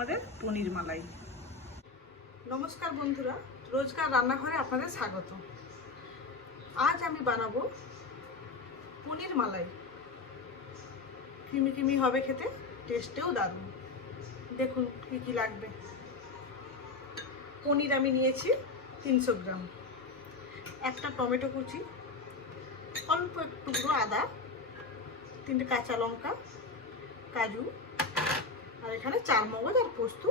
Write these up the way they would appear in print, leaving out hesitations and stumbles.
আমাদের পনির মালাই। নমস্কার বন্ধুরা, রোজকার রান্নাঘরে আপনাদের স্বাগত। আজ আমি বানাবো পনির মালাই। ক্রিমি ক্রিমি হবে খেতে, টেস্টেও দারুণ। দেখুন কি কি লাগবে। পনির আমি নিয়েছি 300 গ্রাম, একটা টমেটো কুচি, অল্প একটু আদা, 3টে কাঁচা লঙ্কা, কাজু, আর এখানে চারমগজ আর পোস্ত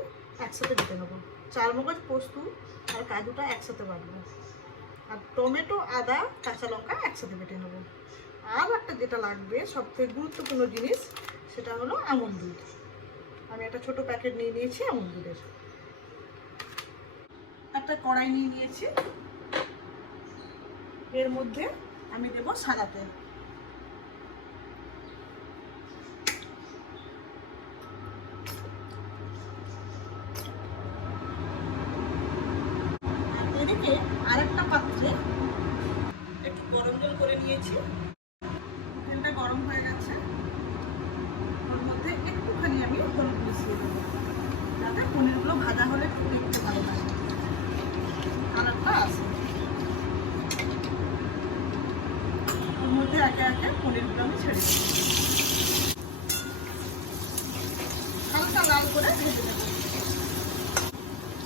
একসাথে বেটে নেবো। চারমগজ, পোস্ত আর কাজুটা একসাথে বাটবো, আর টমেটো, আদা, কাঁচা লঙ্কা একসাথে বেটে নেবো। আর একটা যেটা লাগবে, সবথেকে গুরুত্বপূর্ণ জিনিস, সেটা হলো আমুল দুধ। আমি একটা ছোট প্যাকেট নিয়ে নিয়েছি আমুল দুধের। একটা কড়াই নিয়ে নিয়েছি, এর মধ্যে আমি দেবো সাদা তেল। এদিকে আরেকটা পাত্রে একটু গরম জল করে নিয়েছি। তেলটা গরম হয়ে গেছে, ওর মধ্যে একটুখানি আমি হলুদ মিশিয়ে দেবো, যাতে পনিরগুলো ভাজা হলে একটু ভালো লাগে, কালারটা আসে। ওর মধ্যে একে একে পনিরগুলো আমি ছেড়ে দেবো, হালকা লাল করে ভেজে দেবো।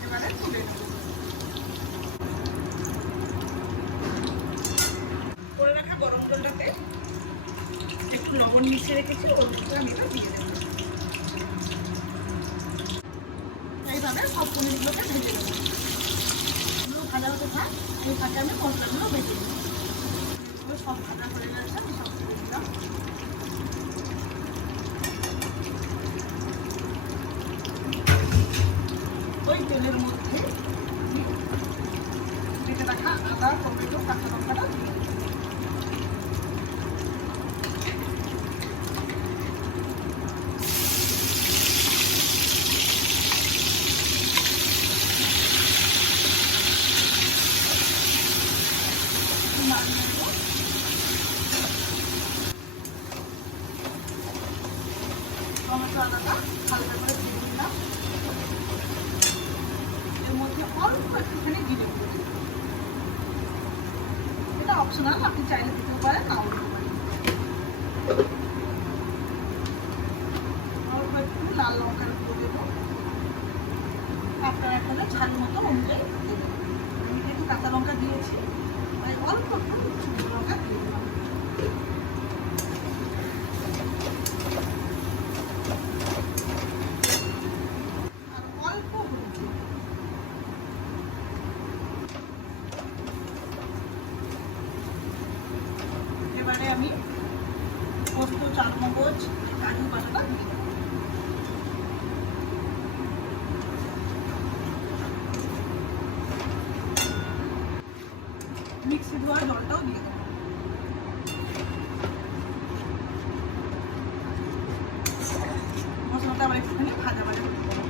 এবারে তুলে দেবো। করে রাখা গরম জলটাতে একটু লবণ মিশিয়ে রেখেছি, ওর মধ্যে আমি এটা দিয়ে দেবো। এইভাবে সব পনিরগুলোকে ভেজে দেবো। এগুলো ভাজা হতে থাক, এই ফাঁকে আমি মশলাগুলো ভেজে দেবো। এগুলো সব ভাজা হয়ে গেছে, আমি সব দিয়ে দিলাম। ওই তেলের মধ্যে বেটে রাখা আদা, টমেটো, কাঁচা লঙ্কাটা দিয়ে দেবো। টমেটো আদাটা হালকা করে ভেজে দিলাম। এর মধ্যে অল্প একটুখানি জিরে গুঁড়ো দিলাম। এটা অপশনাল, আপনি চাইলে দিতে পারেন, নাও দিতে পারেন। অল্প একটু লাল লঙ্কার গুঁড়ো দেবো, আপনার এখানে ঝাল মতো অনুযায়ী দেবেন। আমি একটু কাঁচা লঙ্কা দিয়েছি, তাই অল্প একটু শুকনো লঙ্কা দিয়ে দিলাম। আর অল্প হলুদ দিলাম। এবারে আমি পোস্ত, চারমগজ, কাজু বাটাটা দিয়ে দেবো। মিক্সি ধোয়া জলটাও দিয়ে দেবো। মশলাটা আবার একটুখানি ভাজা ভাজা করতে দেবো।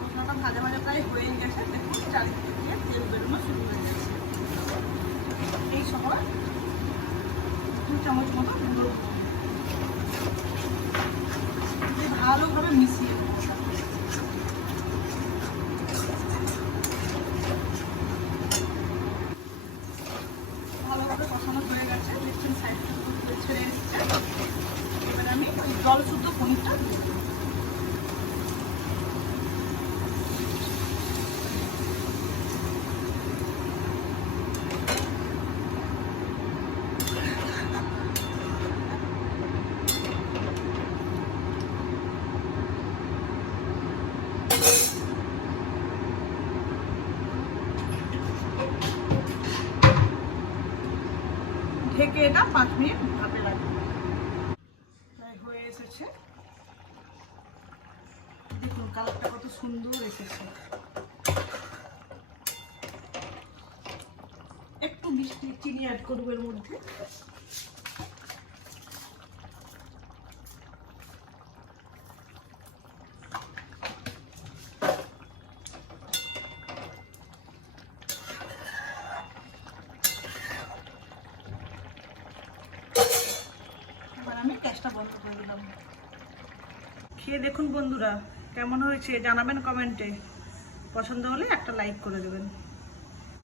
মশলাটা ভাজা ভাজা প্রায় হয়ে গেছে, দেখুন চারিদিকে দিয়ে তেল বেরোনো শুরু হয়ে গেছে। এই সময় 2 চামচ মতো গুঁড়ো ভালোভাবে মিশিয়ে দেবো। ভালোভাবে কষানো হয়ে গেছে, দেখছেন সাইড থেকে ছেড়ে এসেছে। এবারে আমি ওই জল শুদ্ধ পনিরটা দিয়ে দেবো। ঢেকে এটা 5 মিনিট ভাপে রাখবো। হয়ে এসেছে, দেখুন কালারটা কত সুন্দর এসেছে। একটু মিষ্টি চিনি অ্যাড করবো এর মধ্যে। এবার আমি গ্যাসটা বন্ধ করে দিলাম। খেয়ে দেখুন বন্ধুরা, কেমন হয়েছে জানাবেন কমেন্টে। পছন্দ হলে একটা লাইক করে দেবেন।